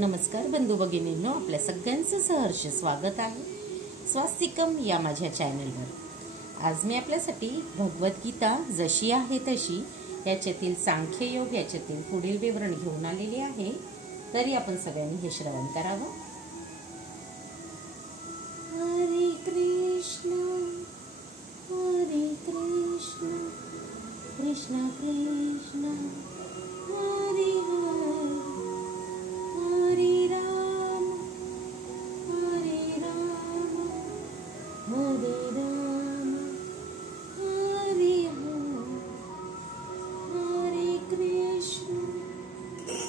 नमस्कार बंधू भगिनींनो, आपल्या सगळ्यांचं सहर्ष स्वागत आहे स्वास्तिकम या माझ्या चॅनलवर। आज मी आपल्यासाठी भगवद्गीता जशी आहे तशी याच्यातील सांख्ययोग याच्यातील पुढील विवरण घेऊन आलेले आहे। तरी आपण सगळ्यांनी हे श्रवण करावं। हरे कृष्ण कृष्ण कृष्ण हरे हरे हरे राम हरे राम हरे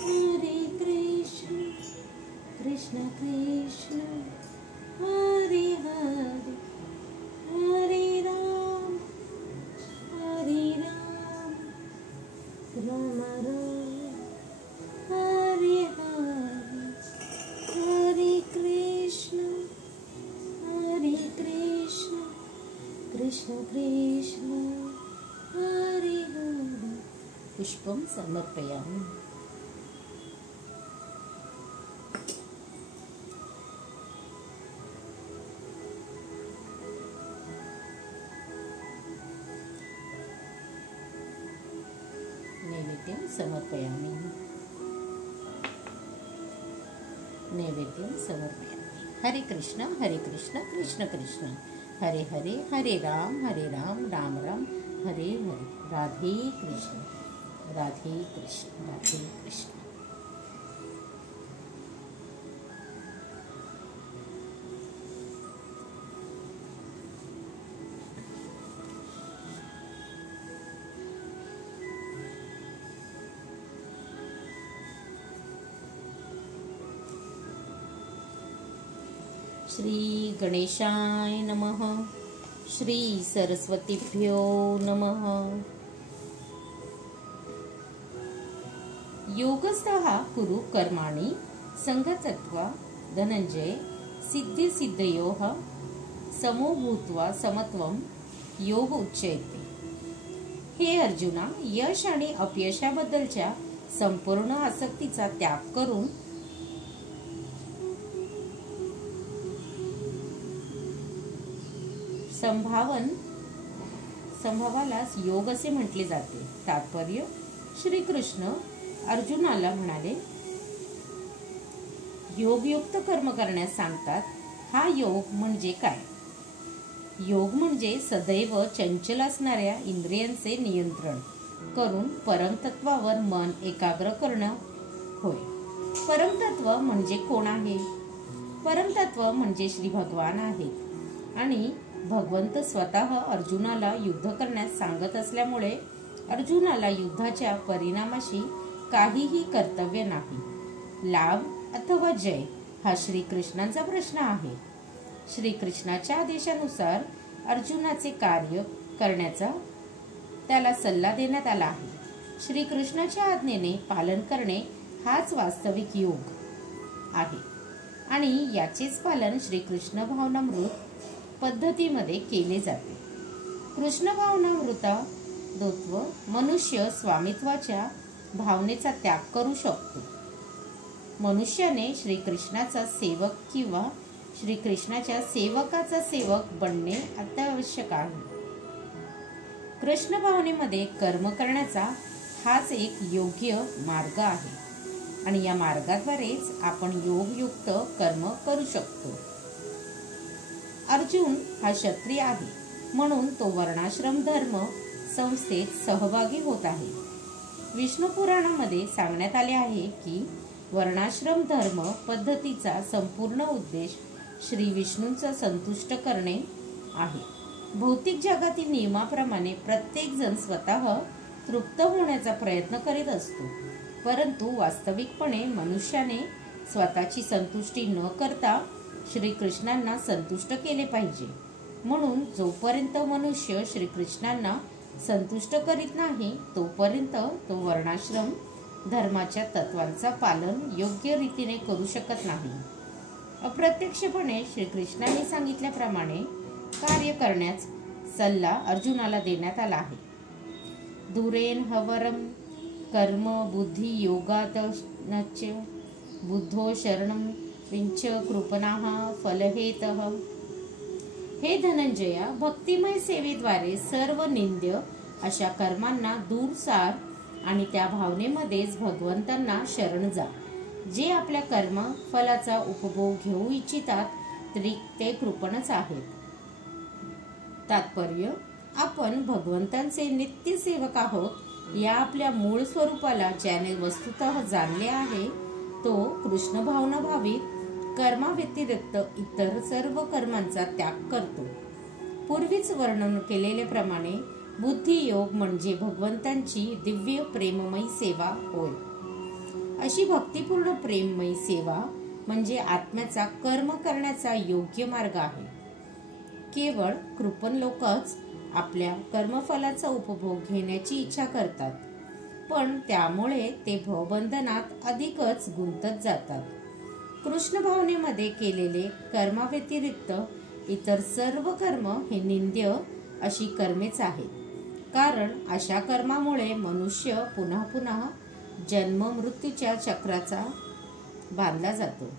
हरे कृष्ण कृष्ण कृष्ण हरे हरे हरे राम राम राम हरे हरे हरे कृष्ण कृष्ण कृष्ण हरे हरे। पुष्पं समर्पयामि। नैवेद्यं समर्पयामि। नैवेद्यं समर्पयामि। हरे कृष्ण कृष्ण कृष्ण हरे हरे हरे राम राम राम हरे हरे। राधे कृष्ण राधे कृष्ण राधे कृष्ण। श्री गणेशाय नमः। श्री सरस्वतीभ्यो नमः। योगस्थः कुरु कर्माणि संगतत्वा धनंजय सिद्धि सिद्धयोः समो भूत्वा समत्वं योग उच्यते। हे अर्जुना, यश आणि अपयशाबद्दलच्या संपूर्ण आसक्तीचा त्याग करून संभावालाच योग असे म्हटले जाते। तात्पर्य, श्रीकृष्ण अर्जुनाला म्हणाले, योगयुक्त कर्म करण्यास सांगतात। हा योग म्हणजे काय? योग म्हणजे सदैव चंचल असणाऱ्या इंद्रियांचे नियंत्रण करून परमतत्वावर मन एकाग्र करणं होय। परमतत्व म्हणजे कोण आहे? परमतत्व म्हणजे श्री भगवान आहेत आणि भगवंत स्वतः अर्जुनाला युद्ध करण्यास सांगत असल्यामुळे अर्जुनाला युद्धाच्या परिणामाशी काहीही कर्तव्य नाही। लाभ अथवा जय हा श्रीकृष्णांचा प्रश्न आहे। श्रीकृष्णाच्या आदेशानुसार अर्जुनाचे कार्य करण्याचा त्याला सल्ला देण्यात आला आहे। श्रीकृष्णाच्या आज्ञेने पालन करणे हाच वास्तविक योग आहे आणि याचेच पालन श्रीकृष्ण भावनामृत पद्धतीमध्ये केले जाते। कृष्ण भावनामृतत्व मनुष्य स्वामित्वाच्या भावनेचा त्याग करू शकतो। मनुष्याने श्रीकृष्णाचा सेवक किंवा श्रीकृष्णाच्या सेवकाचा सेवक बनणे अत्यावश्यक आहे। कृष्ण भावनेमध्ये कर्म करण्याचा हाच एक योग्य मार्ग आहे आणि या मार्गाद्वारेच आपण योगयुक्त कर्म करू शकतो। अर्जुन हा क्षत्रिय आहे म्हणून तो वर्णाश्रम धर्म संस्थेत सहभागी होत आहे। विष्णू पुराणामध्ये सांगण्यात आले आहे की वर्णाश्रम धर्म पद्धतीचा संपूर्ण उद्देश श्री विष्णूंचा संतुष्ट करणे आहे। भौतिक जगातील नियमाप्रमाणे प्रत्येक जण स्वतः तृप्त होण्याचा प्रयत्न करीत असतो, परंतु वास्तविकपणे मनुष्याने स्वतःची संतुष्टी न करता श्रीकृष्णांना संतुष्ट केले पाहिजे। म्हणून जोपर्यंत मनुष्य श्रीकृष्णांना संतुष्ट करीत नाही तोपर्यंत तो वर्णाश्रम धर्माच्या तत्वांचा पालन योग्य रीतीने करू शकत नाही। अप्रत्यक्षपणे श्रीकृष्णांनी सांगितल्याप्रमाणे कार्य करण्याचा सल्ला अर्जुनाला देण्यात आला आहे। दूरेन हवरम कर्म बुद्धि योगात बुद्धो शरणं विंच कृपणाः फलहेतः। हे धनंजया, भक्तिमय सेवेद्वारे सर्व निंद्य अशा कर्मांना दूर सार आणि त्या भावनेमध्येच भगवंतांना शरण जा. जे आपल्या कर्म फलाचा उपभोग घेऊ इच्छितात ते कृपणच आहेत. तात्पर्य: आपण भगवंतांचे नित्य सेवक आहोत. या आपल्या मूळ स्वरूपाला ज्याने वस्तुतः जाणले आहे तो कृष्ण भावना भावित कर्माव्यतिरिक्त इतर सर्व कर्मांचा त्याग करतो. पूर्वीच वर्णन केलेल्याप्रमाणे बुद्धियोग म्हणजे भगवंतांची दिव्य प्रेममयी सेवा होय. अशी भक्तिपूर्ण प्रेममयी सेवा म्हणजे आत्म्याचा कर्म करण्याचा योग्य मार्ग आहे. केवळ कृपण लोकच आपल्या कर्मफलाचा उपभोग घेण्याची इच्छा करतात, पण त्यामुळे ते भवबंधनात अधिकच गुंतत जातात. कृष्ण भावनेमध्ये केलेले कर्माव्यतिरिक्त इतर सर्व कर्म हे निंद्य अशी कर्मेच आहेत. कारण अशा कर्मामुळे मनुष्य पुन्हा पुन्हा जन्म मृत्यूच्या चक्राचा बांधला जातो.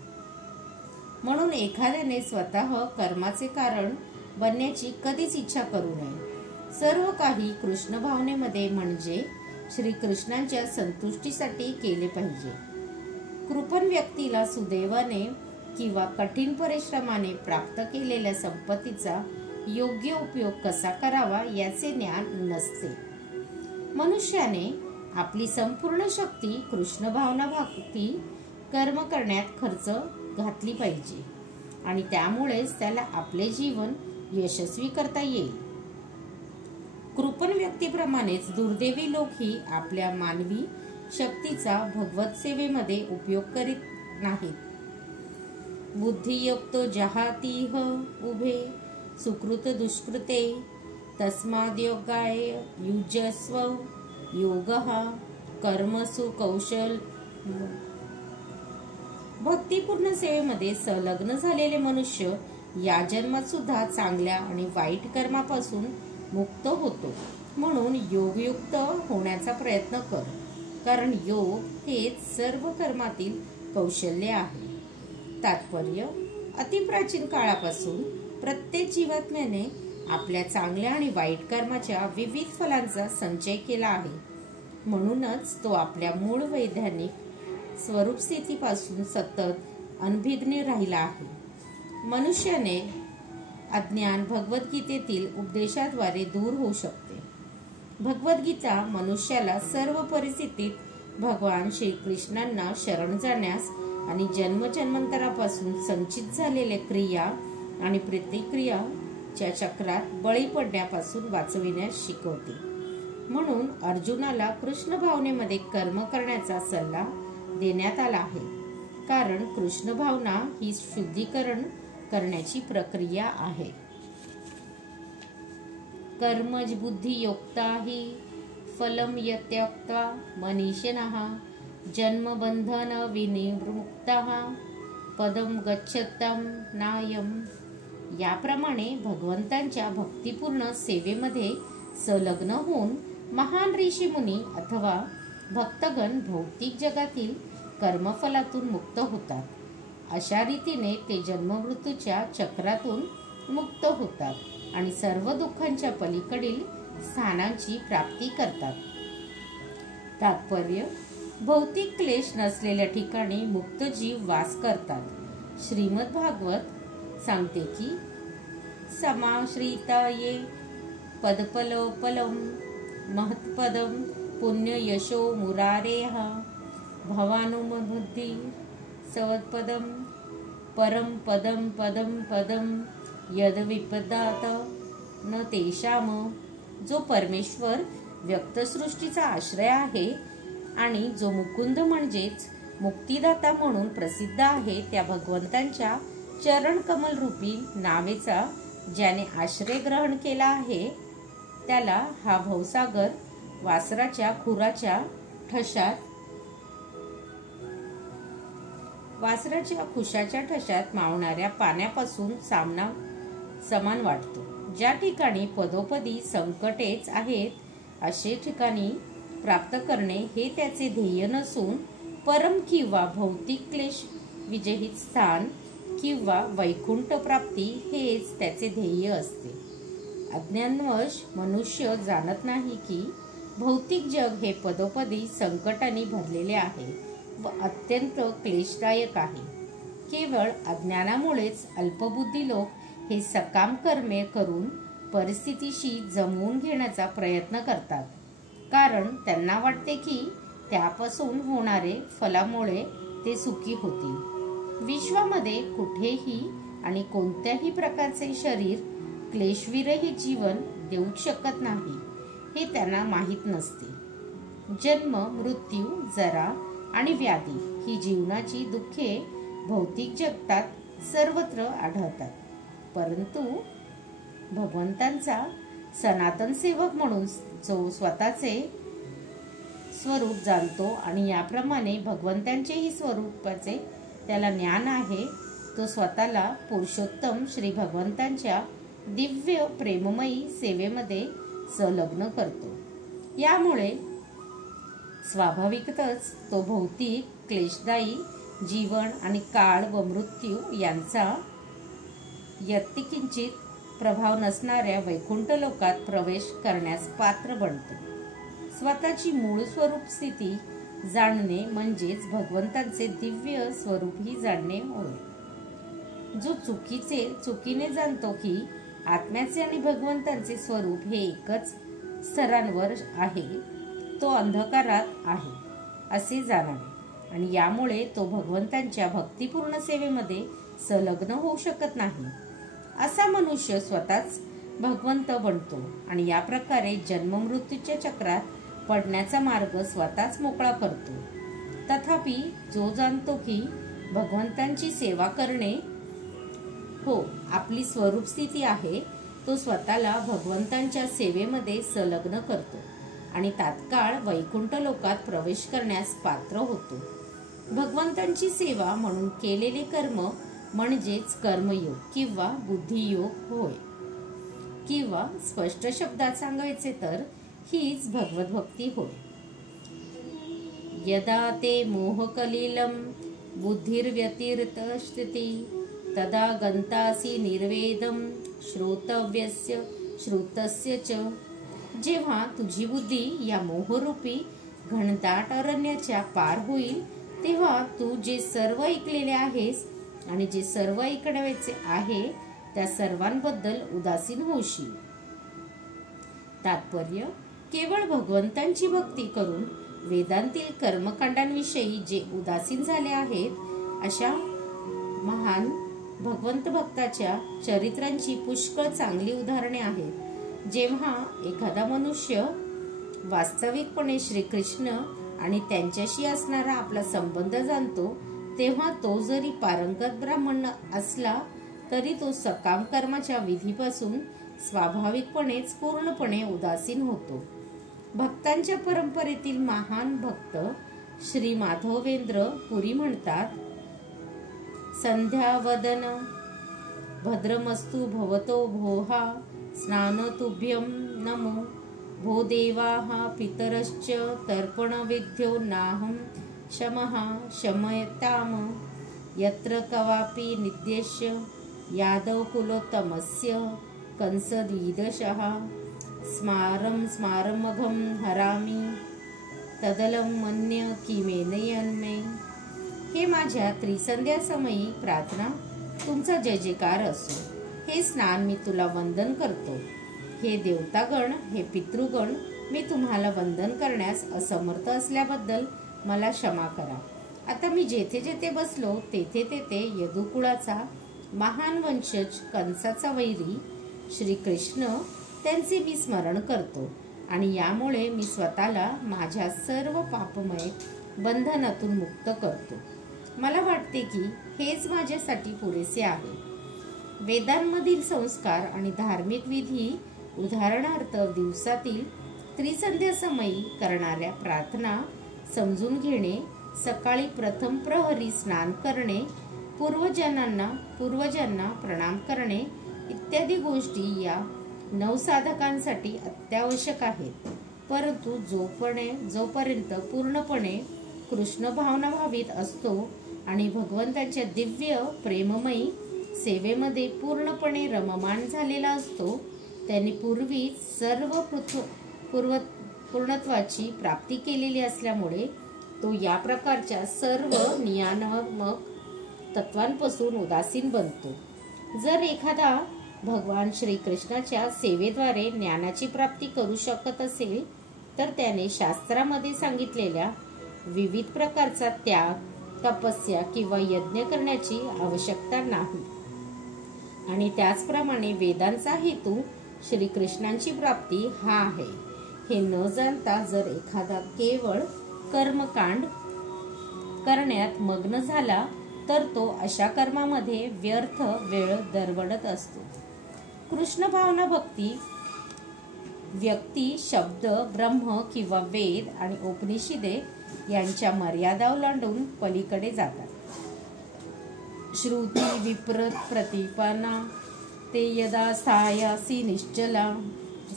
म्हणून एखाद्याने स्वतः कर्माचे कारण बनण्याची कधीच इच्छा करू नये. सर्व काही कृष्ण भावनेमध्ये म्हणजे श्रीकृष्णांच्या संतुष्टीसाठी केले पाहिजे. कृपण व्यक्तीला सुदैवाने किंवा कठीण परिश्रमाने प्राप्त केलेल्या संपत्तीचा योग्य उपयोग कसा करावा याचे ज्ञान नसते. मनुष्याने आपली संपूर्ण शक्ती कृष्ण भावना भक्ती कर्म करण्यात खर्च घातली पाहिजे आणि त्यामुळेच त्याला आपले जीवन यशस्वी करता येईल. कृपण व्यक्तीप्रमाणेच दुर्दैवी लोकही आपल्या मानवी शक्तीचा भगवत सेवेमध्ये उपयोग करीत नाहीत. बुद्धियुक्तो जहातीह उभे सुकृत दुष्कृते तस्माद्योगाय युजस्व योगः कर्मसु कौशल. भक्तिपूर्ण सेवेमध्ये संलग्न झालेले मनुष्य या जन्मात सुद्धा चांगल्या आणि वाईट कर्मापासून मुक्त होतो. म्हणून योगयुक्त होण्याचा प्रयत्न कर, कारण योग हेच सर्व कर्मातील कौशल्य आहे. तात्पर्य: अतिप्राचीन काळापासून प्रत्येक जीवात्म्याने आपल्या चांगल्या आणि वाईट कर्माच्या विविध फलांचा संचय केला आहे. म्हणूनच तो आपल्या मूळ वैधानिक स्वरूप स्थितीपासून सतत अनभिज्ञ राहिला आहे. मनुष्याने अज्ञान भगवद्गीतेतील उपदेशाद्वारे दूर होऊ शकते. भगवद्गीता मनुष्याला सर्व परिस्थितीत भगवान श्रीकृष्णांना शरण जाण्यास आणि जन्मजन्मांतरापासून संचित झालेल्या क्रिया आणि प्रतिक्रियाच्या चक्रात बळी पडण्यापासून वाचविण्यास शिकवते. म्हणून अर्जुनाला कृष्ण भावनेमध्ये कर्म करण्याचा सल्ला देण्यात आला आहे. कारण कृष्ण भावना ही शुद्धीकरण करण्याची प्रक्रिया आहे. कर्मज बुद्धियोक्ता हि फलम यत्यक्त्वा मनीषिणः जन्मबंधन विनिर्मुक्तः पदम गच्छतं नायम. याप्रमाणे भगवंतांच्या भक्तिपूर्ण सेवेमध्ये संलग्न होऊन महान ऋषी मुनी अथवा भक्तगण भौतिक जगातील कर्मफलातून मुक्त होतात. अशा रीतीने ते जन्ममृत्यूच्या चक्रातून मुक्त होतात आणि सर्व दुःखांच्या पलीकडील स्थानांची प्राप्ती करतात. तात्पर्य: भौतिक क्लेश नसलेल्या ठिकाणी मुक्त जीव वास करतात. श्रीमद भागवत सांगते की समाश्रिता ये पदपलोपलम महत्पदम पुण्य यशो मुरारेह भवानुमबुद्धि सवत्पदम परम पदम पदम पदम यद विपदात न तेषाम. जो परमेश्वर व्यक्तसृष्टीचा आश्रय आहे आणि जो मुकुंद म्हणजेच मुक्तिदाता म्हणून प्रसिद्ध आहे, त्या भगवंतांच्या चरण कमल रूपी नावेचा ज्याने आश्रय ग्रहण केला आहे त्याला हा भवसागर वासराच्या खुशाच्या ठशात मावणाऱ्या पाण्यापासून समान वाटतो. ज्या ठिकाणी पदोपदी संकटेच आहेत असे ठिकाणी प्राप्त करणे हे त्याचे ध्येय नसून परम किंवा भौतिक क्लेश विजयित स्थान किंवा वैकुंठ प्राप्ती हेच त्याचे ध्येय असते. अज्ञानवश मनुष्य जाणत नाही की भौतिक जग हे पदोपदी संकटाने भरलेले आहे व अत्यंत क्लेशदायक आहे. केवळ अज्ञानामुळेच अल्पबुद्धी लोक हे सकाम कर्मे करून परिस्थितीशी जमवून घेण्याचा प्रयत्न करतात, कारण त्यांना वाटते की त्यापासून होणारे फलामुळे ते सुखी होतील. विश्वामध्ये कुठेही आणि कोणत्याही प्रकारचे शरीर क्लेशविरहित जीवन देऊ शकत नाही हे त्यांना माहीत नसते. जन्म, मृत्यू, जरा आणि व्याधी ही जीवनाची दुःखे भौतिक जगतात सर्वत्र आढळतात. परंतु भगवंतांचा सनातन सेवक म्हणून जो स्वतःचे स्वरूप जाणतो आणि याप्रमाणे भगवंतांचेही स्वरूपाचे त्याला ज्ञान आहे, तो स्वतःला पुरुषोत्तम श्री भगवंतांच्या दिव्य प्रेममयी सेवेमध्ये संलग्न करतो. यामुळे स्वाभाविकतच तो भौतिक क्लेशदायी जीवन आणि काळ व मृत्यू यांचा यत्किंचित प्रभाव नसणाऱ्या वैकुंठ लोकात प्रवेश करण्यास पात्र बनतो. स्वतःची मूळ स्वरूप स्थिती जाणणे म्हणजेच भगवंतांचे दिव्य स्वरूपही जाणणे होय. जो चुकीने जाणतो की आत्म्याचे आणि भगवंतांचे स्वरूप हे एकच स्तरांवर आहे, तो अंधकारात आहे असे जाणावे आणि यामुळे तो भगवंतांच्या भक्तिपूर्ण सेवेमध्ये संलग्न होऊ शकत नाही. असा मनुष्य स्वतःच भगवंत बनतो आणि या प्रकारे जन्ममृत्यूच्या चक्रात पडण्याचा मार्ग स्वतःच मोकळा करतो. तथापि जो जाणतो की भगवंतांची सेवा करणे आपली स्वरूप स्थिती आहे, तो स्वतःला भगवंतांच्या सेवेमध्ये संलग्न करतो आणि तात्काळ वैकुंठ लोकात प्रवेश करण्यास पात्र होतो. भगवंतांची सेवा म्हणून केलेले कर्म म्हणजेच कर्मयोग किंवा बुद्धियोग होय. किंवा स्पष्ट शब्दात सांगायचे तर हीच भगवत भक्ती होय. यदा ते मोहकलिलं बुद्धिर्व्यतिरिक्तस्थिती तदा गंतासी निर्वेदम श्रोतव्यस्य श्रुतस्य च. जेव्हा तुझी बुद्धी या मोहरूपी घनदाट अरण्याच्या पार होईल, तेव्हा तू जे सर्व ऐकलेले आहेस आणि जे सर्व ऐकण्याचे आहे त्या सर्वांबद्दल उदासीन होशील. तात्पर्य: केवळ भगवंतांची भक्ती करून वेदांतील कर्मकांडांविषयी जे उदासीन झाले आहेत अशा महान भगवंत भक्ताच्या चरित्रांची पुष्कळ चांगली उदाहरणे आहेत. जेव्हा एखादा मनुष्य वास्तविकपणे श्रीकृष्ण आणि त्यांच्याशी असणारा आपला संबंध जाणतो, तेव्हा तो जरी पारंगत ब्राह्मण असला तरी तो सकाम कर्माच्या विधीपासून स्वाभाविकपणेच पूर्णपणे उदासीन होतो. भक्तांच्या परंपरेतील महान भक्त श्री माधवेंद्र पुरी म्हणतात: संध्यावदन भद्रमस्तु भवतो भोहा स्नान तुभ्यं नमो भो देवाः पितरश्च तर्पण विद्यो नाहं शमः शमयताम यत्र कवापि निद्यस्य यादव कुलोत्तमस्य कंसदीदशः स्मारमघं हरामि तदलं मन्य किमेनयन्मे. हे माझ्या त्रिसंध्या समयी प्रार्थना तुमचा जय जयकार असो. हे स्नान मी तुला वंदन करतो. हे देवतागण, हे पितृगण, मी तुम्हाला वंदन करण्यास असमर्थ असल्याबद्दल मला क्षमा करा. आता मी जेथे जेथे बसलो तेथे तेथे यदुकुळाचा महान वंशज कंसाचा वैरी श्रीकृष्ण त्यांचे मी स्मरण करतो आणि यामुळे मी स्वतःला माझ्या सर्व पापमय बंधनातून मुक्त करतो. मला वाटते की हेच माझ्यासाठी पुरेसे आहे. वेदांमधील संस्कार आणि धार्मिक विधी, उदाहरणार्थ दिवसातील त्रिसंध्या समयी करणाऱ्या प्रार्थना समजून घेणे, सकाळी प्रथम प्रहरी स्नान करणे, पूर्वजांना प्रणाम करणे इत्यादी गोष्टी या नवसाधकांसाठी अत्यावश्यक आहेत. परंतु जोपर्यंत पूर्णपणे कृष्ण भावना भावित असतो आणि भगवंताच्या दिव्य प्रेममयी सेवेमध्ये पूर्णपणे रममाण झालेला असतो, त्यांनी पूर्वीच सर्व पूर्णत्वाची प्राप्ती केलेली असल्यामुळे तो या प्रकारच्या सर्व नियामक तत्वांपासून उदासीन बनतो. जर एखादा भगवान श्रीकृष्णाच्या सेवेद्वारे ज्ञानाची प्राप्ती करू शकत असेल तर त्याने शास्त्रामध्ये सांगितलेल्या विविध प्रकारचा त्याग, तपस्या किंवा यज्ञ करण्याची आवश्यकता नाही. आणि त्याचप्रमाणे वेदांचा हेतू श्रीकृष्णांची प्राप्ती हा आहे हे न जाणता जर एखादा केवळ कर्मकांड करण्यात मग्न झाला तर तो अशा कर्मामध्ये व्यर्थ वेळ दरवडत असतो. कृष्ण भावना भक्ती व्यक्ती शब्द, ब्रह्म किंवा वेद आणि उपनिषदे यांच्या मर्यादा ओलांडून पलीकडे जातात. श्रुती विप्रत प्रतिपन्ना ते यदा स्थायासी निश्चला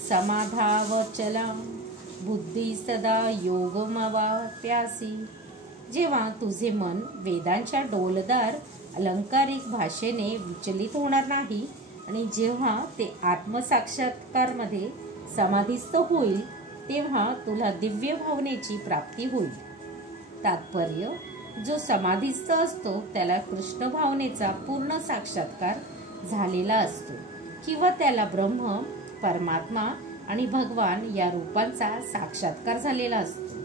समाधावचला बुद्धी सदा योगमवाप्यासी. जेव्हा तुझे मन वेदांच्या डोलदार अलंकारिक भाषेने विचलित होणार नाही आणि जेव्हा ते आत्मसाक्षात्कारमध्ये समाधिस्थ होईल तेव्हा तुला दिव्य भावनेची प्राप्ती होईल. तात्पर्य, जो समाधिस्थ असतो त्याला कृष्ण भावनेचा पूर्ण साक्षात्कार झालेला असतो किंवा त्याला ब्रह्म, परमात्मा आणि भगवान या रूपांचा साक्षात्कार झालेला असतो.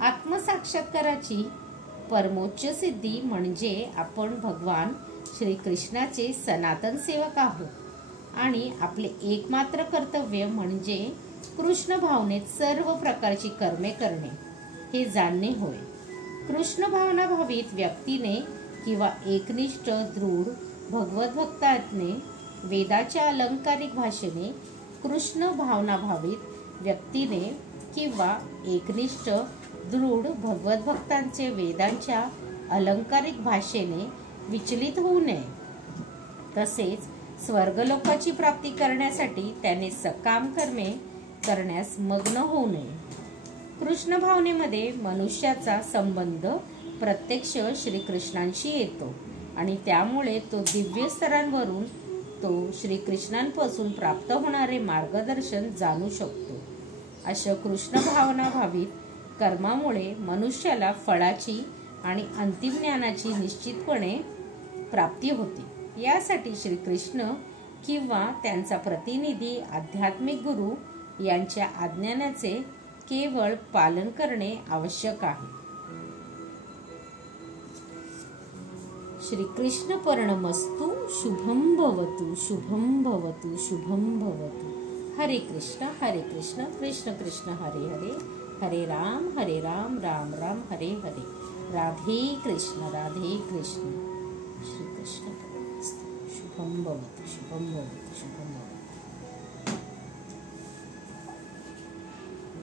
आत्मसाक्षात्काराची परमोच्च सिद्धी म्हणजे आपण भगवान श्रीकृष्णाचे सनातन सेवक आहोत आणि आपले एकमात्र कर्तव्य म्हणजे कृष्ण भावनेत सर्व प्रकारची कर्मे करणे हे जाणणे होय. कृष्ण भावना भावित व्यक्तीने किंवा एकनिष्ठ दृढ भगवत भक्ताने वेदाच्या अलंकारिक भाषेने, कृष्ण भावना भावित व्यक्तीने किंवा एकनिष्ठ दृढ भगवत भक्तांचे वेदांच्या अलंकारिक भाषेने विचलित होऊ नये. तसेच स्वर्गलोकाची प्राप्ती करण्यासाठी त्याने सकाम कर्मे करण्यास मग्न होऊ नये. कृष्ण भावनेमध्ये मनुष्याचा संबंध प्रत्यक्ष श्रीकृष्णांशी येतो आणि त्यामुळे तो दिव्य स्तरांवरून तो श्रीकृष्णांपासून प्राप्त होणारे मार्गदर्शन जाणू शकतो. अशा कृष्ण भावना भावित कर्मामुळे मनुष्याला फळाची आणि अंतिम ज्ञानाची निश्चितपणे प्राप्ती होते. यासाठी श्रीकृष्ण किंवा त्यांचा प्रतिनिधी आध्यात्मिक गुरु यांच्या आज्ञानाचे केवळ पालन करणे आवश्यक आहे. श्रीकृष्ण पर्णमस्तु. शुभम भवतु, शुभम भवतु, शुभम भवतु. हरे कृष्ण कृष्ण कृष्ण हरे हरे, हरे राम राम राम हरे हरे. राधे कृष्ण श्रीकृष्ण पर्णमस्तु. शुभम भवतु, शुभम भवतु, शुभम भवतु.